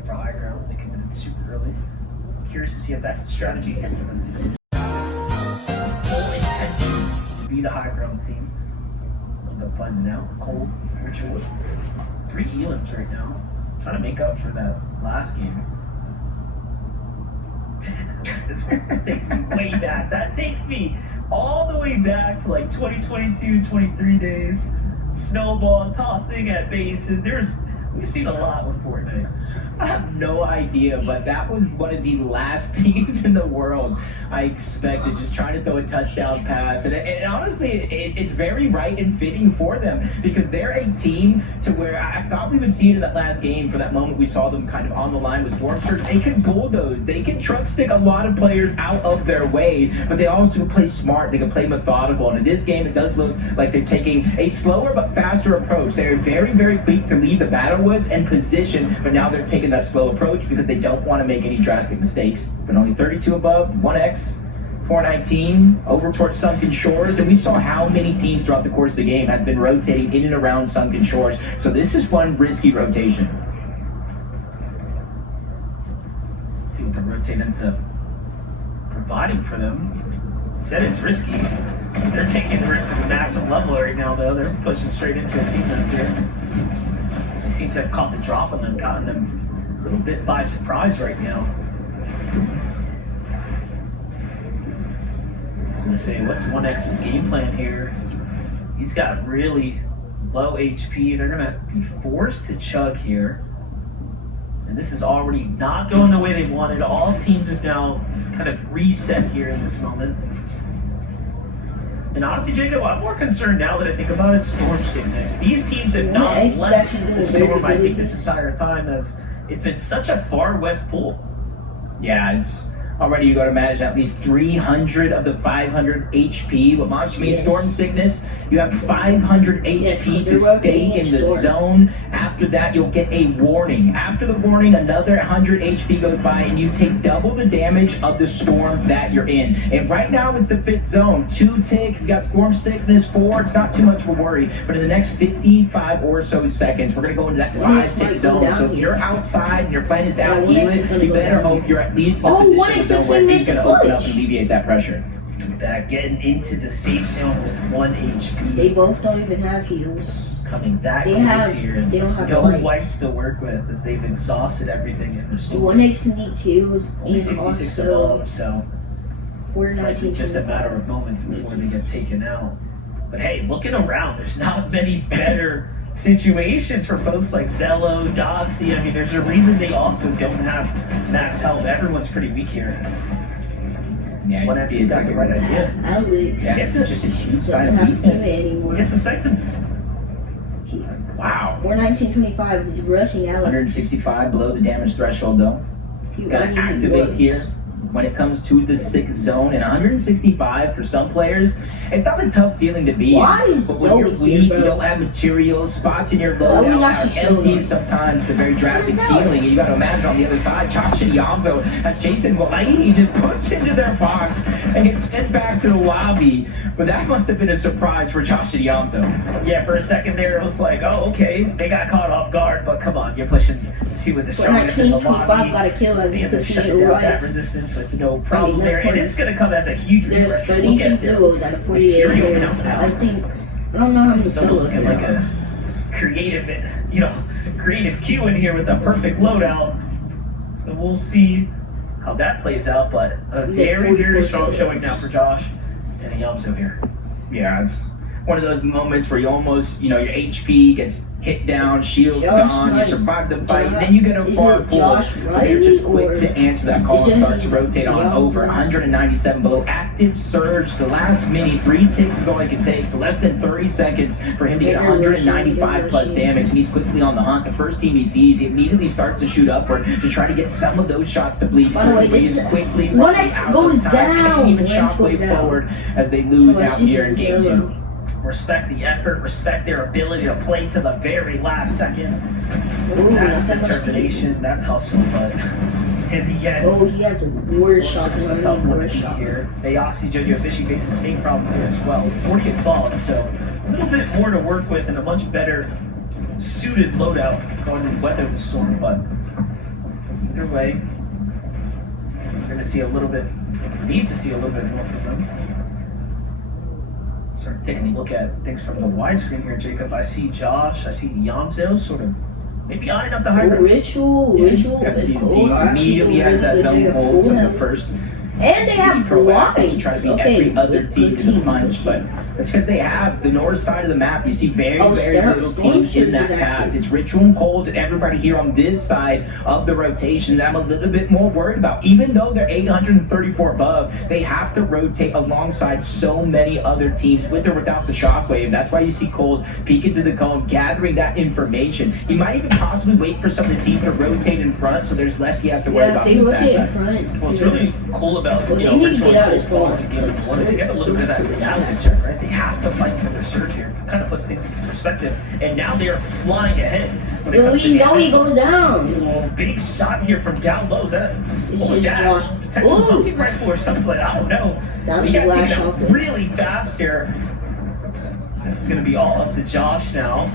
up for high ground. They committed super early. Curious to see if that's the strategy here for them today. Full intent to beat a high ground team. End up finding out. Cole, Richard, 3 elims right now. Trying to make up for that last game. This takes me way back. That takes me all the way back to like 2022, 23 days. Snowball tossing at bases. We've seen a lot with Fortnite. I have no idea, but that was one of the last things in the world I expected, just trying to throw a touchdown pass. And honestly, it's very right and fitting for them because they're a team to where I thought we would see it in that last game for that moment we saw them kind of on the line with Storm Surge. They can bulldoze. They can truck stick a lot of players out of their way, but they also play smart. They can play methodical. And in this game, it does look like they're taking a slower but faster approach. They're very, very quick to leave the battle woods and position, but now they're taking that slow approach because they don't want to make any drastic mistakes. But only 32 above, 1x, 419 over towards Sunken Shores, and we saw how many teams throughout the course of the game has been rotating in and around Sunken Shores. So this is one risky rotation. Let's see what the rotate ends up providing for them. Said it's risky. They're taking the risk at the maximum level right now, though. They're pushing straight into the team that's here. They seem to have caught the drop on them, gotten them a little bit by surprise right now. I was going to say, what's 1X's game plan here? He's got really low HP. They're going to be forced to chug here. And this is already not going the way they wanted. All teams have now kind of reset here in this moment. And honestly, Jacob, I'm more concerned now that I think about it, storm sickness. These teams have not left the storm, I think, this entire time, as it's been such a far west pool. Yeah, it's already, you got to manage at least 300 of the 500 HP. What Masc means storm sickness, you have 500 HP to stay in the zone. After that, you'll get a warning. After the warning, another 100 HP goes by, and you take double the damage of the storm that you're in. And right now, it's the 5th zone. 2 tick, you got storm sickness, 4. It's not too much of a worry. But in the next 55 or so seconds, we're going to go into that 5 tick zone. So if you're outside and your plan is to out-heal it, you better hope you're at least in a position zone where he's going to open up and alleviate that pressure. Getting into the safe zone with 1 HP. They both don't even have heals. Coming that close here, and no wipes to work with as they've exhausted everything in the storm. 1X need heals. Only 66 above, so it's like 419. just a matter of moments before they get taken out. But hey, looking around, there's not many better situations for folks like Zello, Doxy. I mean, there's a reason they also don't have max health. Everyone's pretty weak here. Yeah, he's got the right idea. Alex. Yeah, it's just a huge sign of weakness. He gets the second. Wow. 419.25. He's rushing Alex. 165 below the damage threshold, though. He's got to activate here when it comes to the 6th zone. And 165 for some players, it's not a tough feeling to be in. But when you're weak, you don't have materials, spots in your loadout are empty sometimes. It's a very drastic feeling. And you got to imagine on the other side, Josh and Yamzo has Jason Walaini just pushed into their box and gets sent back to the lobby. But that must have been a surprise for Josh and Yamzo. Yeah, for a second there, it was like, oh, okay, they got caught off guard, but come on, you're pushing 2 with the strongest in the lobby. Got a kill as they you have can to see shut it down right. that resistance with no problem there, and it's going to come as a huge There's refresh. 36 duos out of 48 players. I think, I don't know how many It's solos looking like a creative Q in here with a perfect loadout. So we'll see how that plays out, but a very, very strong showing now for Josh and Yamzo here. Yeah, it's one of those moments where you almost, your HP gets hit down, shield gone, you survive the fight, then you get a far pull. They're just quick to answer that call and start to rotate on over. 197 below. Active surge. The last mini 3 ticks is all he can take, so less than 30 seconds for him to get 195 plus damage, and he's quickly on the hunt. The first team he sees, he immediately starts to shoot upward to try to get some of those shots to bleed through. He is quickly 1X goes down. Even shockwave forward as they lose out here in game 2. Respect the effort, respect their ability to play to the very last second. Ooh, that's determination, that's hustle, but in the end, he has the worst shot here. Aoxy, Jojo Fishy facing the same problems here as well. 40 above, so a little bit more to work with and a much better suited loadout going to weather the storm, but Either way, we're going to see a little bit, need to see a little bit more from them. Start taking a look at things from the widescreen here, Jacob. I see Josh, I see Yamzo sort of maybe eyeing up the high ground. Ritual, Got to see the team immediately has that zone hold from the first. And they have proactive, try blinds. to beat every other team in the punch, but that's because they have the north side of the map. You see very little teams in that path. It's Ritual and Cold and everybody here on this side of the rotation that I'm a little bit more worried about. Even though they're 834 above, they have to rotate alongside so many other teams with or without the shockwave. That's why you see Cold peek into the cone, gathering that information. He might even possibly wait for some of the teams to rotate in front, so there's less he has to worry about. They rotate in front. Well, it's really cool about Well, they need to get out of score. They get a little bit of that reality check, right? They have to fight for their surge here. Kind of puts things into perspective. And now they are flying ahead. Now he goes down. Well, big shot here from down low. Is that what was It's that? Josh. Potential Ooh. hunting rifle or something, but I don't know. That was We the got last taken shot. out really fast here. This is going to be all up to Josh now.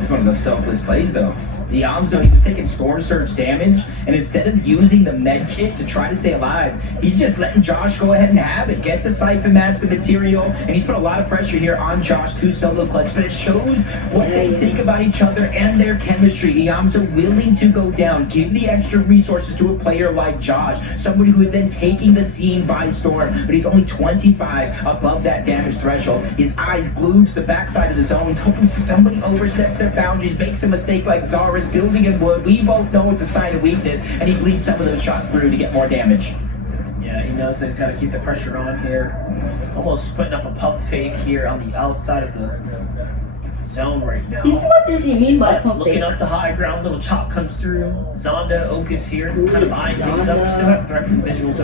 It's one of those selfless plays, though. The Yamzo, he was taking storm surge damage, and instead of using the med kit to try to stay alive, he's just letting Josh go ahead and have it. Get the siphon match, the material, and he's put a lot of pressure here on Josh to solo clutch, but it shows what they think about each other and their chemistry. Yamzo willing to go down, give the extra resources to a player like Josh, somebody who is then taking the scene by storm, but he's only 25 above that damage threshold. His eyes glued to the backside of the zone. He's hoping somebody oversteps their boundaries, makes a mistake like Zara building in wood. We both know it's a sign of weakness, and he bleeds some of those shots through to get more damage. Yeah, he knows that he's got to keep the pressure on here. Almost putting up a pump fake here on the outside of the zone right now. What does he mean by pump Looking fake? up to high ground, little chop comes through. Zonda, Okus here, kind of eyeing things up. We still have threats and visuals.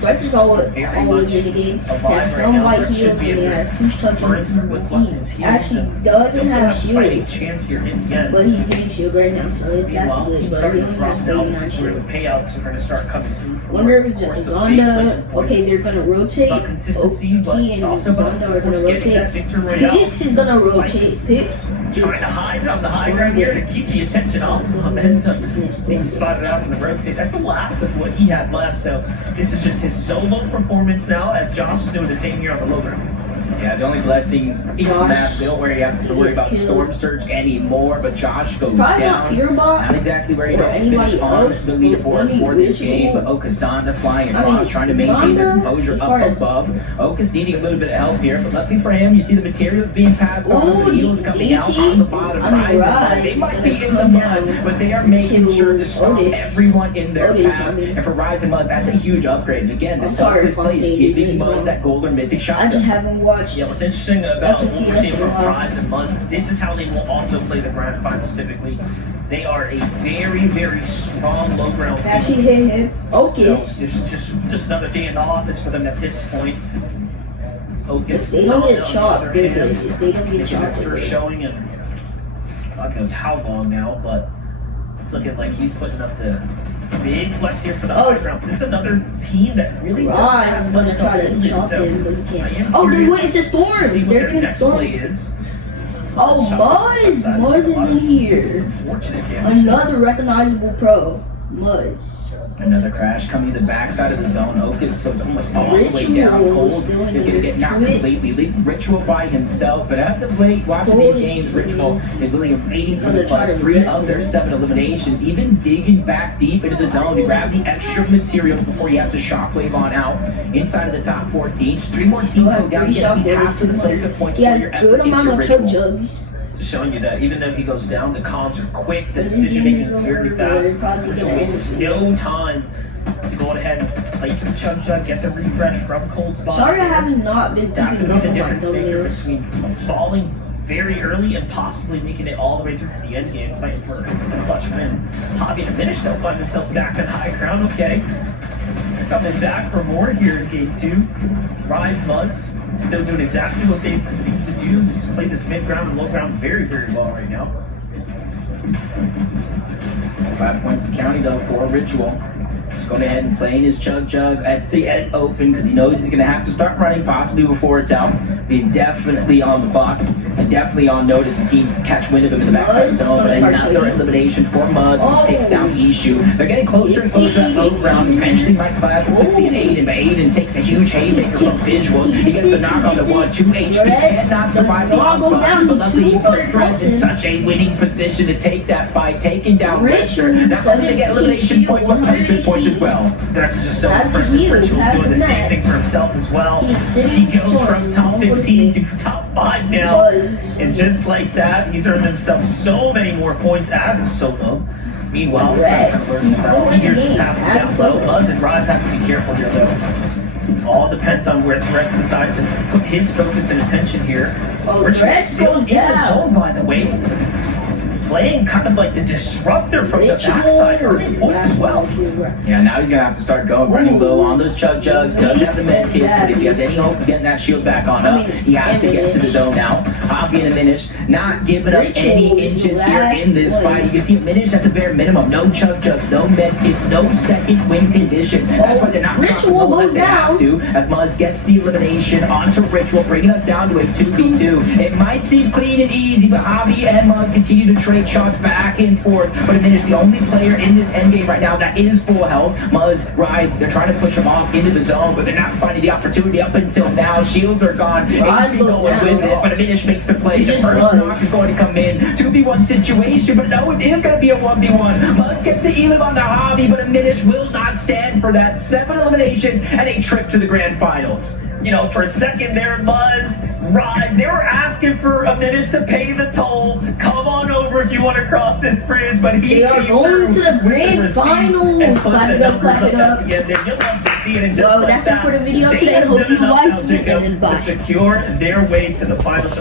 Threats is always in the game. He has some white heals and he has 2 touches. He actually doesn't have shield, chance here in the end. but he's getting shield right now, so that's Meanwhile, good. teams But starting he to only has drop now. 89 This is where the shield. payouts are going to start coming through. Wonder if it's Zonda. Okay, they're gonna rotate. About consistency, but Oki it's and also about Zonda are gonna getting that rotate. victory royale. Pix is gonna rotate. Pix. Trying to hide on the high ground here to keep the attention off him. Ends up being spotted out in the rotate. That's the last of what he had left. So this is just his solo performance now, as Josh is doing the same here on the low ground. Yeah, the only blessing is Josh, map. They don't worry, have to worry about storm surge anymore, but Josh goes Probably not down. Peerbot Not exactly where he or goes. anybody Finish on else, the or leaderboard any for this ritual. game, but Okazanda flying I mean, across, trying to maintain their Zonda composure is up part of- above. Okas needing a little bit of help here, but luckily for him, you see the materials being passed on, Ooh, the heals coming out DT. on the bottom. I mean, Rise, they Rise might is be gonna in the come mud, down but they are making to sure to stop Otis. everyone in their Otis, path. I mean. And for Rise and Muzz, that's a huge upgrade. And again, the I'm sorry selfless if I'm plays saying these giving names Muzz wrong. that gold or mythic shot. I just haven't watched. Yeah, what's interesting about what we're FNTS seeing from a lot. Rise and Muzz is this is how they will also play the grand finals typically. They are a very, very strong low ground team. Actually hit him. So Otis. there's just another day in the office for them at this point. If they don't get chopped, they're good. If they don't get It's chopped, their they're first good. showing in God knows how long now, but it's looking like he's putting up the big flex here for the high ground. This is another team that really doesn't Rise have is much gonna try to to chop so him, but he I can't. am Oh, curious wait, it's a to storm. see what They're their getting next storm. play is. Oh, Muzz. Muzz is in here. Fortunate damage. Another recognizable pro. Muzz. Another crash coming to the backside of the zone. Okus goes almost all the way Ritual down. Cold still in is going to get knocked Twitch. completely. Leave Ritual by himself. But as of late, watching Cold these is games, Ritual is really waiting for gonna the try plus to 3 wrestle. of their 7 eliminations. Even digging back deep into the zone to grab the extra material before he has to shockwave on out inside of the top 14. Just 3 more teams go down. Get at least half to the player good points He for has your a effort good if amount you're of chug Ritual. jugs. Just showing you that even though he goes down, the comms are quick, the But this decision game making is is very over. fast. They're probably Which gonna wastes end no time to go ahead and play for the chug jug, get the refresh from Cold's body. Sorry I have not been That's keeping going up to be the on my difference maker thumbnails. between falling very early and possibly making it all the way through to the end game, playing for a clutch win. Hobby and finish, they'll find themselves back on high ground. Okay, coming back for more here in game 2. Rise Muzz still doing exactly what they've continued to do. Just play this mid ground and low ground very, very well right now. 5 points to county though for Ritual. Just going ahead and playing his chug jug. That's the end open because he knows he's going to have to start running possibly before it's out. He's definitely on the clock and definitely on notice. The teams catch wind of him in the backside zone. But another elimination for Muzz. He takes down Ishu. They're getting closer and closer to that low round. Eventually might clash with Dixie and Aiden, but Aiden takes a huge haymaker from Visuals. He gets the knock on the 1, 2 HP. Cannot survive the onslaught. But luckily, Threads in such a winning position to take that fight, taking down Richard. Not only to get elimination point, but placement points as well. That's just so impressive. Ritual's doing the same thing for himself as well. He goes from top 15 to top 5 now. And just like that, he's earned himself so many more points as a solo. Meanwhile, he's years of tapping down low. Muzz and Rise have to be careful here, though. All depends on where Threads decides to put his focus and attention here. Richard's still in the zone, by the way. Playing kind of like the disruptor from the backside, earning points as well. Yeah, now he's gonna have to start going, running low on those chug jugs. Does have the med kit, but if he has any hope of getting that shield back on up, he has to get to the zone now. Hobby and a Minish, not giving up any inches here in this fight. You can see a Minish at the bare minimum. No chug jugs, no med kits, no second win condition. That's why they're not comfortable as they have to. As Muzz gets the elimination onto Ritual, bringing us down to a 2v2. It might seem clean and easy, but Hobby and Muzz continue to trade shots back and forth, but Minish the only player in this endgame right now that is full health. Muzz, Rise, they're trying to push him off into the zone, but they're not finding the opportunity up until now. Shields are gone. Rise going with it, but Minish makes the play. The first knock is going to come in. 2v1 situation, but no, it is going to be a 1v1. Muzz gets the elim on the Hobby, but Minish will not stand for that. 7 eliminations and a trip to the grand finals. You know, for a second there, Muzz, Rise, they were asking for a Minish to pay the toll. Come on over if you want to cross this bridge, but he they are going to the grand finals. Clap it up, clap it up. Yeah, you'll love to see it. And just well, like that's it for the video today. Hope you liked it. And bye. To secure their way to the finals.